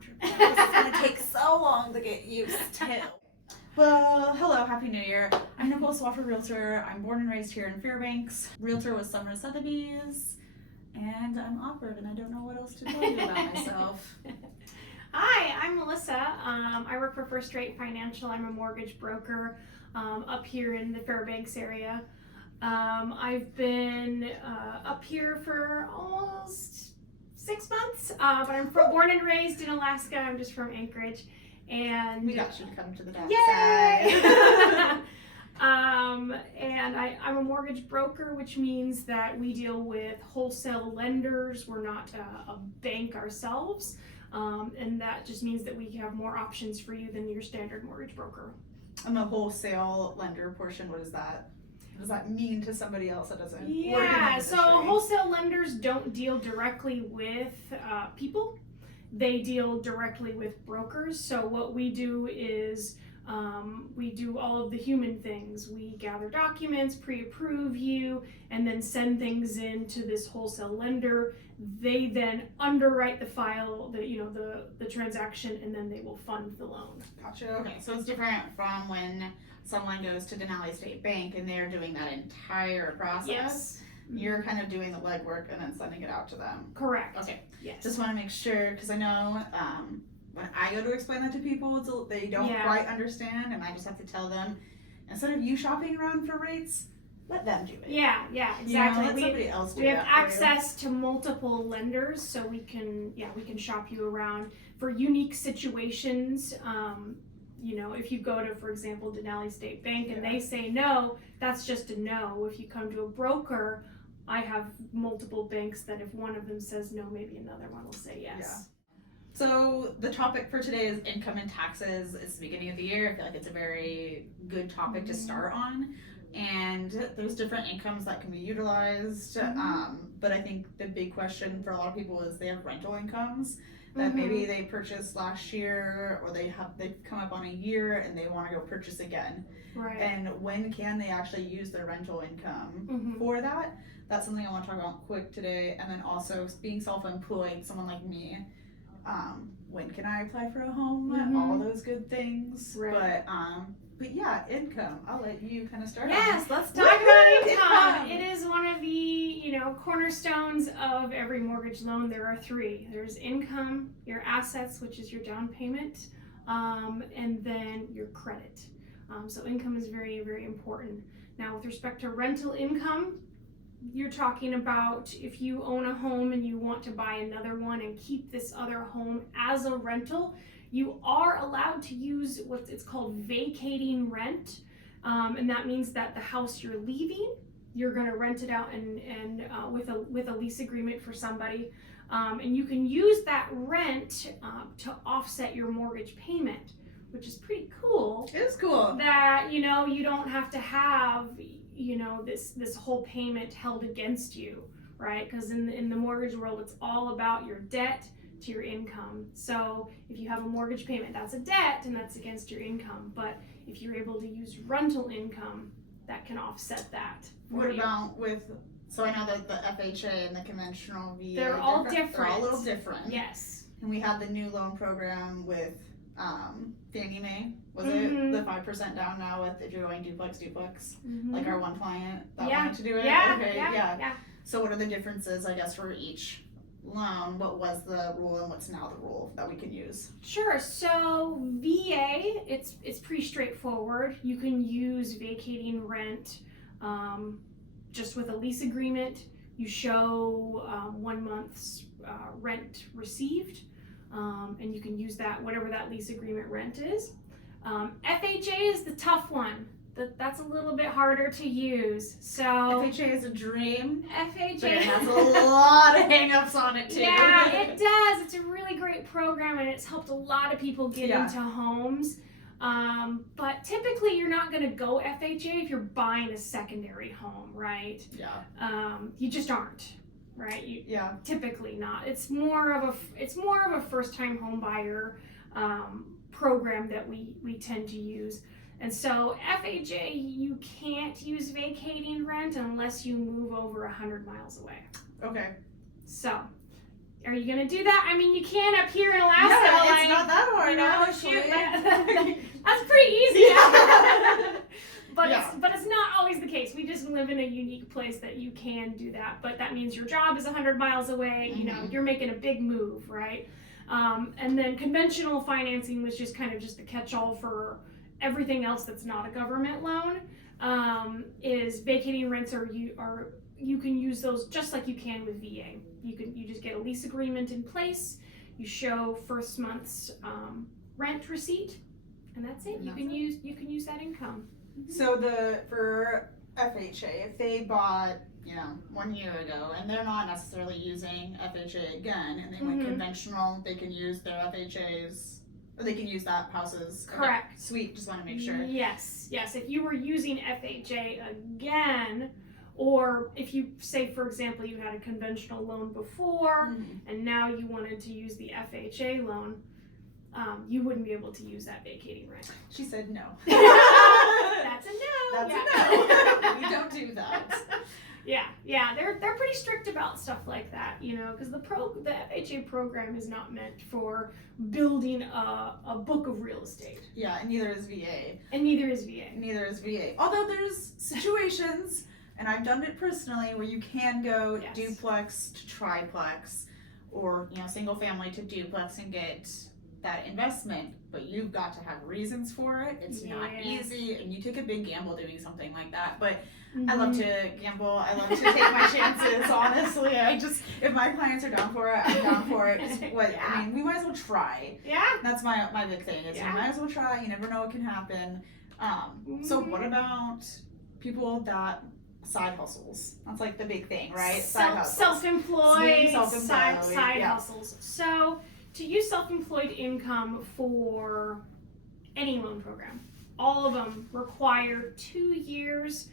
comfortable. This is going to take so long to get used to. Well, hello, Happy New Year. I'm Nicole Swaffer, Realtor. I'm born and raised here in Fairbanks. Realtor with Summer Sotheby's. And I'm awkward and I don't know what else to tell you about myself. Hi, I'm Melissa. I work for First Rate Financial. I'm a mortgage broker up here in the Fairbanks area. I've been up here for almost 6 months, but I'm born and raised in Alaska. I'm just from Anchorage. And We got you to come to the dark yay! side. And I'm a mortgage broker, which means that we deal with wholesale lenders. We're not a bank ourselves. And that just means that we have more options for you than your standard mortgage broker. And the wholesale lender portion, what is that? What does that mean to somebody else that doesn't work in the Yeah, industry? so wholesale lenders don't deal directly with people. They deal directly with brokers. So what we do is we do all of the human things. We gather documents, pre-approve you, and then send things in to this wholesale lender. They then underwrite the file, the transaction, and then they will fund the loan. Gotcha. Okay, so it's different from when someone goes to Denali State Bank and they're doing that entire process. Yes. You're kind of doing the legwork and then sending it out to them. Correct. Okay. Yes. Just want to make sure, because I know when I go to explain that to people, they don't quite understand, and I just have to tell them, instead of you shopping around for rates, let them do it. Yeah, exactly. Let somebody else do we that have for access to multiple lenders, so we can shop you around for unique situations. If you go to, for example, Denali State Bank and they say no, that's just a no. If you come to a broker, I have multiple banks that if one of them says no, maybe another one will say yes. Yeah. So the topic for today is income and taxes. It's the beginning of the year. I feel like it's a very good topic to start on. And there's different incomes that can be utilized. But I think the big question for a lot of people is they have rental incomes that maybe they purchased last year, or they've come up on a year and they want to go purchase again. Right. And when can they actually use their rental income for that? That's something I want to talk about quick today. And then also being self-employed, someone like me, when can I apply for a home? All those good things. Right. But yeah, income. I'll let you kind of start. Yes, let's talk about income. It is one of the cornerstones of every mortgage loan. There are three. There's income, your assets, which is your down payment, and then your credit. So income is very, very important. Now, with respect to rental income, you're talking about if you own a home and you want to buy another one and keep this other home as a rental, you are allowed to use what it's called vacating rent, and that means that the house you're leaving, you're going to rent it out and with a lease agreement for somebody, and you can use that rent to offset your mortgage payment, which is pretty cool. It is cool that you don't have to have this whole payment held against you, right? Because in the mortgage world, it's all about your debt to your income. So if you have a mortgage payment, that's a debt and that's against your income. But if you're able to use rental income, that can offset that. What about so I know that the FHA and the conventional VA, they're all different. They're all a little different. Yes. And we had the new loan program with Fannie Mae. Was it the 5% down now with if you're going duplex? Like our one client that wanted to do it? Yeah. Okay, Yeah. So what are the differences, I guess, for each loan? What was the rule and what's now the rule that we can use? Sure. So VA, it's pretty straightforward. You can use vacating rent just with a lease agreement. You show 1 month's rent received, and you can use that, whatever that lease agreement rent is. FHA is the tough one. That's a little bit harder to use. So FHA is a dream. FHA But it has a lot of hang-ups on it too. Yeah, it does. It's a really great program and it's helped a lot of people get into homes. But typically you're not going to go FHA if you're buying a secondary home, right? Yeah. You just aren't, right? Yeah. Typically not. It's more of a first-time home buyer program that we tend to use. And so FHA, you can't use vacating rent unless you move over 100 miles away. Okay. So Are you gonna do that? I mean, you can up here in Alaska. Yeah, like, it's not that hard. You know, honestly. shoot, that's pretty easy. But Yeah. it's not always the case. We just live in a unique place that you can do that. But that means your job is 100 miles away. You know, you're making a big move, right? And then conventional financing was just kind of just the catch-all for everything else that's not a government loan. Is vacating rents you can use those just like you can with VA. You just get a lease agreement in place. You show first month's rent receipt, and that's it. You can use that income. So for FHA, if they bought 1 year ago and they're not necessarily using FHA again, and they went conventional, they can use their FHAs, or they can use that house's. Correct. Okay. Sweet. Just want to make sure. Yes. If you were using FHA again, or if you say, for example, you had a conventional loan before and now you wanted to use the FHA loan, you wouldn't be able to use that vacating rent. She said no. That's a no. That's a no. We don't do that. Yeah, they're pretty strict about stuff like that, because the FHA program is not meant for building a book of real estate. Yeah, and neither is VA. And neither is VA. Although there's situations, and I've done it personally, where you can go duplex to triplex, or single family to duplex and get that investment, but you've got to have reasons for it. It's not easy, and you take a big gamble doing something like that. But I love to gamble. I love to take my chances. Honestly, if my clients are down for it, I'm down for it. I mean, we might as well try. Yeah. That's my big thing. Is you might as well try. You never know what can happen. So what about people that side hustles? That's like the big thing, right? Side hustles. Self-employed. Side hustles. So to use self-employed income for any loan program, all of them require 2 years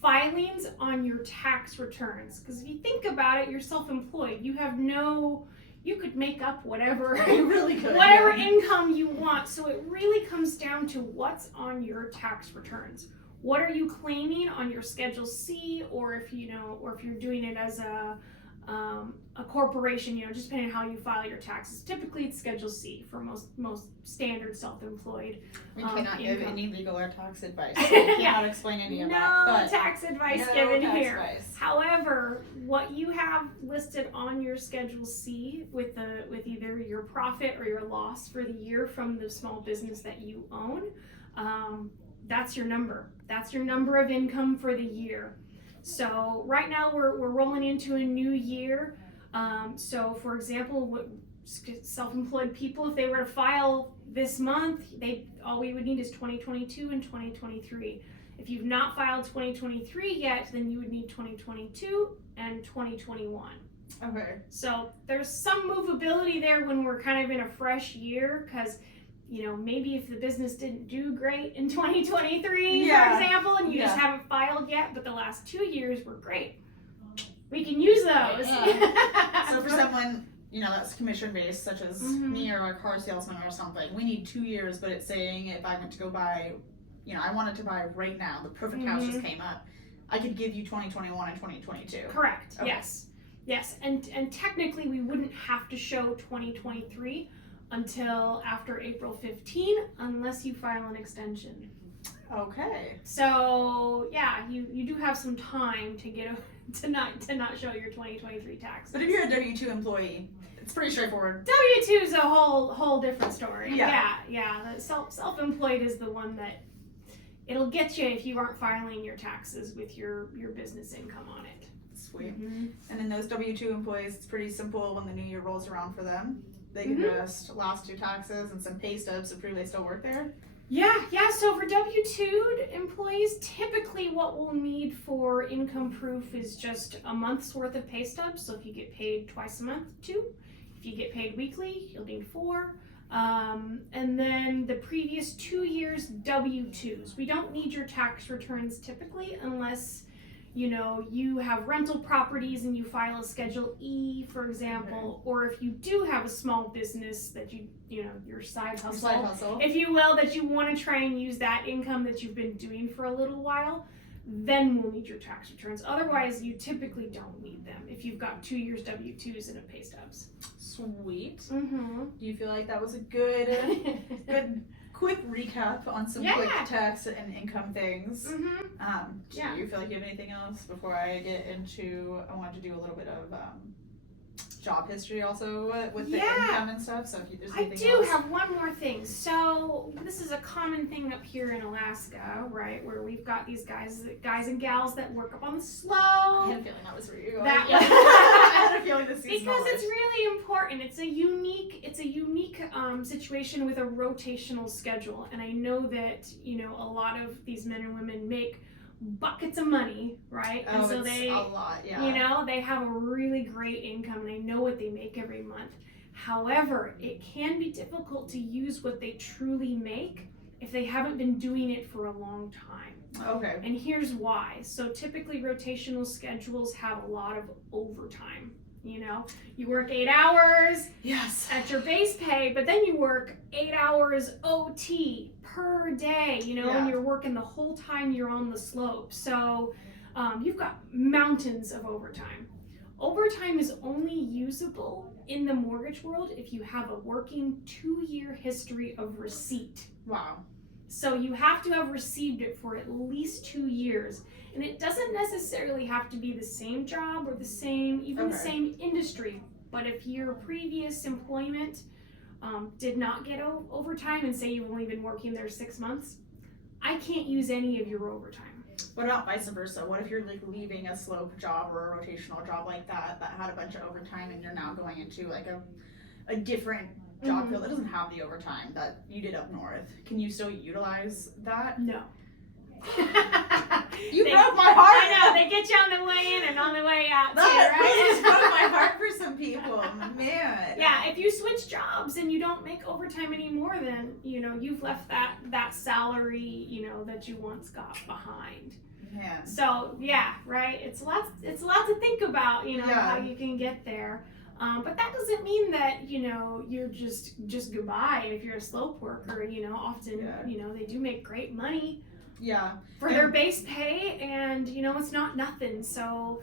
filings on your tax returns. Because if you think about it, you're self-employed. You could make up whatever you really could, whatever income you want. So it really comes down to what's on your tax returns. What are you claiming on your Schedule C, or if you're doing it as a corporation, just depending on how you file your taxes. Typically, it's Schedule C for most standard self-employed. We cannot give any legal or tax advice. So we cannot explain any of no that. But tax advice given here. Advice. However, what you have listed on your Schedule C with either your profit or your loss for the year from the small business that you own, that's your number. That's your number of income for the year. So right now we're rolling into a new year. So for example, self-employed people, if they were to file this month, all we would need is 2022 and 2023. If you've not filed 2023 yet, then you would need 2022 and 2021. Okay. So there's some movability there when we're kind of in a fresh year, because maybe if the business didn't do great in 2023, for example, and you just haven't filed yet, but the last 2 years were great, we can use those. So for someone, that's commission-based, such as me or a car salesman or something, we need 2 years, but it's saying if I went to go buy, I wanted to buy right now, the perfect house just came up, I could give you 2021 and 2022. Correct. Okay. Yes. And technically we wouldn't have to show 2023 until after April 15, unless you file an extension. Okay. So you do have some time to not show your 2023 tax. But if you're a W-2 employee, it's pretty straightforward. W-2 is a whole different story. Yeah. The self-employed is the one that it'll get you if you aren't filing your taxes with your business income on it. Sweet. And then those W-2 employees, it's pretty simple when the new year rolls around for them. They can just last 2 taxes and some pay stubs to prove they still work there. Yeah. So for W-2 employees, typically what we'll need for income proof is just a month's worth of pay stubs. So if you get paid twice a month, 2. If you get paid weekly, you'll need 4. And then the previous 2 years W-2s. We don't need your tax returns typically unless you have rental properties and you file a Schedule E, for example, or if you do have a small business that your side hustle, if you will, that you want to try and use that income that you've been doing for a little while. then we'll need your tax returns. Otherwise, you typically don't need them if you've got 2 years W-2s and a pay stubs. Sweet. Mm-hmm. Do you feel like that was a good quick recap on some quick tax and income things? Mm-hmm. Do you feel like you have anything else before I get into? I wanted to do a little bit of job history also with the income and stuff. So if there's anything else. have one more thing. So this is a common thing up here in Alaska, right? Where we've got these guys and gals that work up on the slope. I had a feeling that was where you were going. I had a feeling this because it's really important. It's a unique situation with a rotational schedule, and I know that a lot of these men and women make buckets of money, right? Oh, and so it's they a lot, yeah. they have a really great income, and I know what they make every month. However, it can be difficult to use what they truly make if they haven't been doing it for a long time. Okay. And here's why. So typically rotational schedules have a lot of overtime. You work 8 hours at your base pay, but then you work 8 hours OT per day, and you're working the whole time you're on the slope. So you've got mountains of overtime. Overtime is only usable in the mortgage world if you have a working 2-year history of receipt. Wow. So you have to have received it for at least 2 years. And it doesn't necessarily have to be the same job or the same industry. But if your previous employment did not get overtime, and say you've only been working there 6 months, I can't use any of your overtime. What about vice versa? What if you're like leaving a slope job or a rotational job like that had a bunch of overtime, and you're now going into like a different job field that doesn't have the overtime that you did up north? Can you still utilize that? No. You broke my heart. I know, they get you on the way in and on the way out too, That right? really just broke my heart for some people, man. Yeah, if you switch jobs and you don't make overtime anymore, then you've left that salary that you once got behind. Man. So yeah, right. It's a lot to think about. How you can get there. But that doesn't mean that you're just goodbye if you're a slope worker. Often they do make great money. Yeah. For their base pay, and it's not nothing. So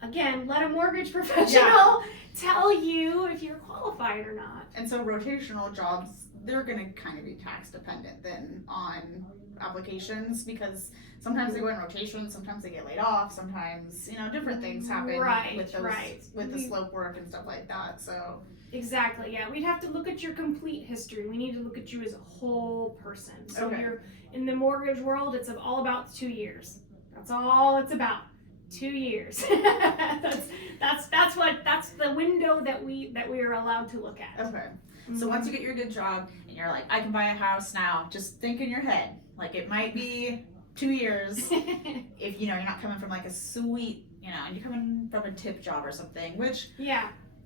again, let a mortgage professional tell you if you're qualified or not. And so rotational jobs, they're going to kind of be tax dependent then on applications, because sometimes they go in rotation, sometimes they get laid off, sometimes different things happen with the slope work and stuff like that. So exactly, yeah, we'd have to look at your complete history. We need to look at you as a whole person. So you're in the mortgage world, it's all about 2 years. That's all it's about. 2 years. that's the window that we are allowed to look at. Okay. So once you get your good job and you're like, I can buy a house now, just think in your head, like it might be 2 years if you're not coming from like a sweet, and you're coming from a tip job or something, which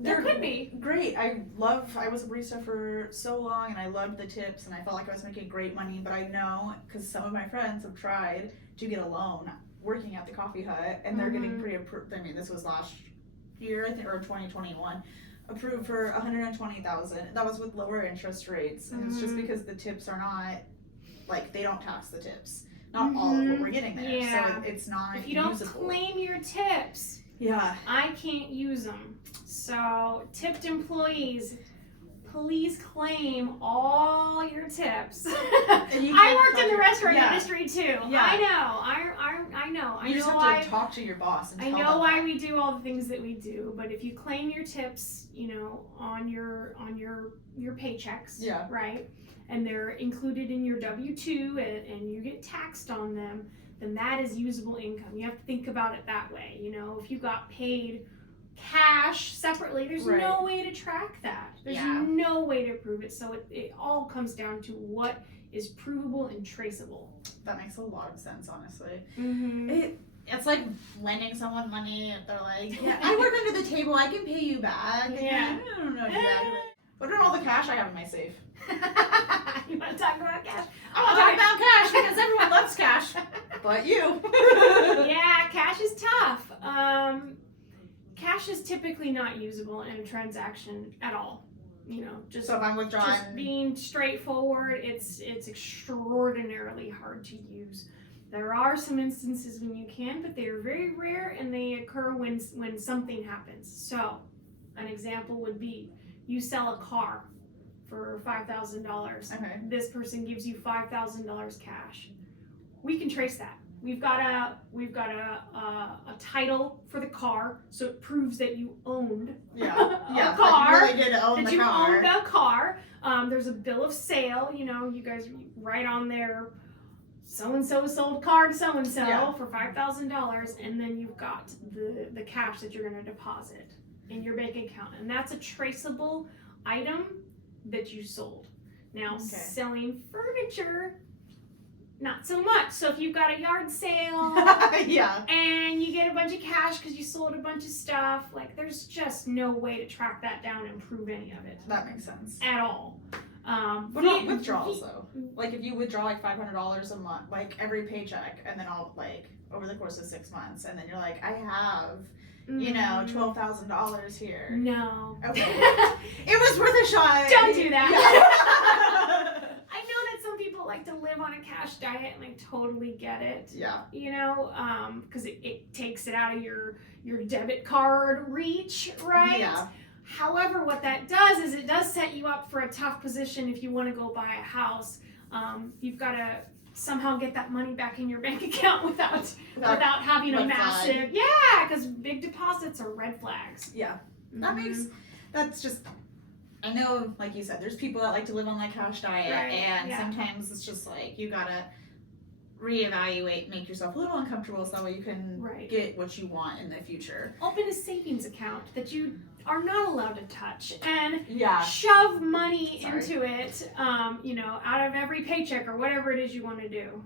there could be. Great. I was a barista for so long, and I loved the tips, and I felt like I was making great money, but I know, because some of my friends have tried to get a loan working at the coffee hut, and they're getting pre-approved. I mean, this was last year, I think, or 2021, approved for $120,000. That was with lower interest rates, and it's just because the tips are not, like, they don't tax the tips. Not all of what we're getting there, so it's not if you don't usable. Claim your tips, I can't use them. So tipped employees, please claim all your tips. I worked in the restaurant industry too. Yeah. I know. You just have to talk to your boss and tell them. I know why we do all the things that we do, but if you claim your tips, on your paychecks, right, and they're included in your W-2 and you get taxed on them, then that is usable income. You have to think about it that way. If you got paid cash separately, there's no way to track that. There's no way to prove it. So it all comes down to what is provable and traceable. That makes a lot of sense, honestly. It's like lending someone money if they're like, I work under the table, I can pay you back. Yeah. I don't know exactly. What about all the cash I have in my safe? You want to talk about cash? I want to talk about cash because everyone loves cash, but you. Yeah, cash is tough. Cash is typically not usable in a transaction at all. Just so if I'm withdrawing, just being straightforward, it's extraordinarily hard to use. There are some instances when you can, but they are very rare and they occur when something happens. So, an example would be you sell a car for $5,000. Okay. This person gives you $5,000 cash. We can trace that. We've got a title for the car, so it proves that you owned a car. That you really did own the car. Owned a car. There's a bill of sale. You know, you guys write on there, so and so sold car to so and so for $5,000, and then you've got the cash that you're going to deposit in your bank account, and that's a traceable item that you sold. Now, selling furniture, not so much. So if you've got a yard sale and you get a bunch of cash because you sold a bunch of stuff, like there's just no way to track that down and prove any of it. That makes sense. At all. What about withdrawals though? Like if you withdraw like $500 a month, like every paycheck, and then all like over the course of 6 months, and then you're like, I have, you know, $12,000 here. No. Okay. It was worth a shot. Don't do that. I know that some people like to live on a cash diet, and I totally get it. Yeah. You know, because it takes it out of your debit card reach, right? Yeah. However, what that does is it does set you up for a tough position if you want to go buy a house. You've got to somehow get that money back in your bank account without having a massive because big deposits are red flags. Yeah. That's just, I know, like you said, there's people that like to live on that cash diet, and sometimes it's just like you gotta reevaluate, make yourself a little uncomfortable so that way you can get what you want in the future. Open a savings account that you are not allowed to touch and Yeah. shove money into it, you know, out of every paycheck or whatever it is you want to do.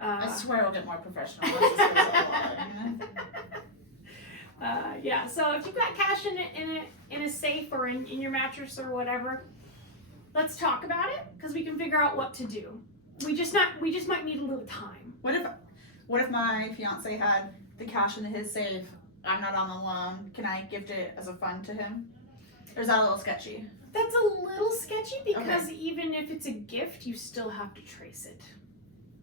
I swear I'll get more professional once this goes along. Yeah, so if you've got cash in a safe or in your mattress or whatever, let's talk about it because we can figure out what to do. We just might need a little time. What if my fiance had the cash in his safe? I'm not on the loan. Can I gift it as a fund to him? Or is that a little sketchy? That's a little sketchy because even if it's a gift, you still have to trace it.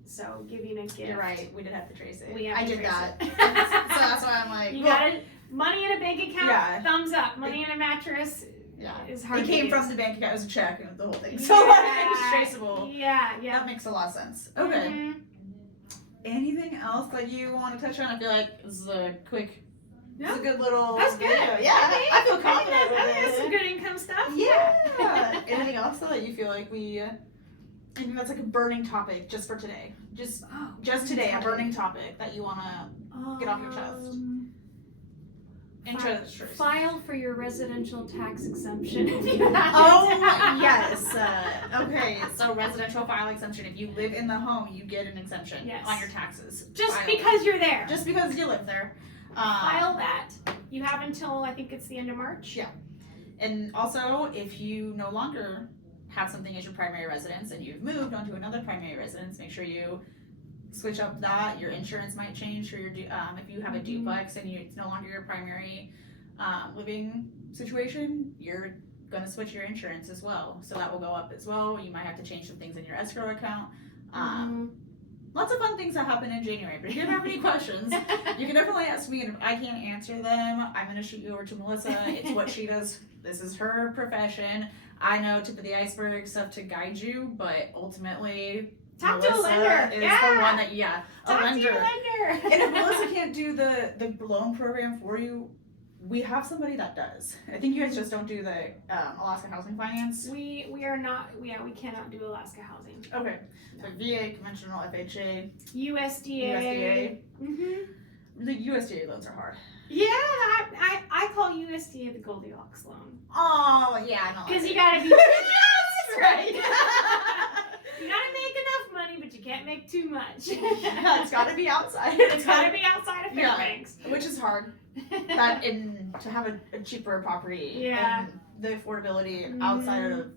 So giving a gift. You're right. We did have to trace it. I did trace that. It. So that's why I'm like, you got it. Money in a bank account. Yeah. Thumbs up. Money in a mattress. Yeah. Is hard. It to came use. from the bank account. It was a check and the whole thing. So it was traceable. Yeah. That makes a lot of sense. Okay. Mm-hmm. Anything else that you want to touch on? I feel like this is a quick. No. It's a good little. That's good. Video. Yeah. I feel confident with That's it. some good income stuff. Yeah. Anything else though that you feel like we? I think that's like a burning topic just for today. Just today, a burning topic that you want to get off your chest. File for your residential tax exemption. Oh yes. Okay. So residential file exemption. If you live in the home, you get an exemption on your taxes. Just because you're there. Just because you live there. File that. You have until I think it's the end of March. Yeah. And also, if you no longer have something as your primary residence and you've moved onto another primary residence, make sure you switch up that. Your insurance might change for your if you have a duplex and it's no longer your primary living situation, you're gonna switch your insurance as well, so that will go up as well. You might have to change some things in your escrow account. Lots of fun things that happen in January, but if you have any questions, you can definitely ask me, and if I can't answer them, I'm going to shoot you over to Melissa. It's what she does. This is her profession. I know tip of the iceberg stuff to guide you, but ultimately, talk Melissa to a lender. Is the one that, talk a lender. To your lender. And if Melissa can't do the loan program for you, we have somebody that does. I think you guys just don't do the Alaska Housing Finance. We are not. We cannot do Alaska Housing. Okay. So VA, conventional FHA, USDA. The USDA loans are hard. Yeah, I call USDA the Goldilocks loan. Oh yeah, I know. Because you gotta be. That's right. You gotta make enough money, but you can't make too much. Yeah, it's gotta be outside. It's gotta be outside of Fairbanks. Which is hard. To have a cheaper property. Yeah. And the affordability outside of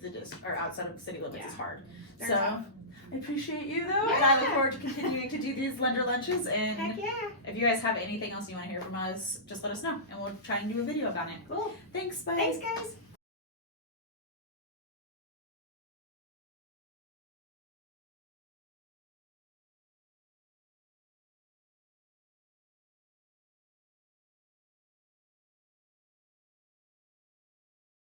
outside of city limits is hard. They're tough. I appreciate you though, and I look forward to continuing to do these lender lunches. And Heck yeah. if you guys have anything else you want to hear from us, just let us know, and we'll try and do a video about it. Cool. Thanks. Bye. Thanks, guys.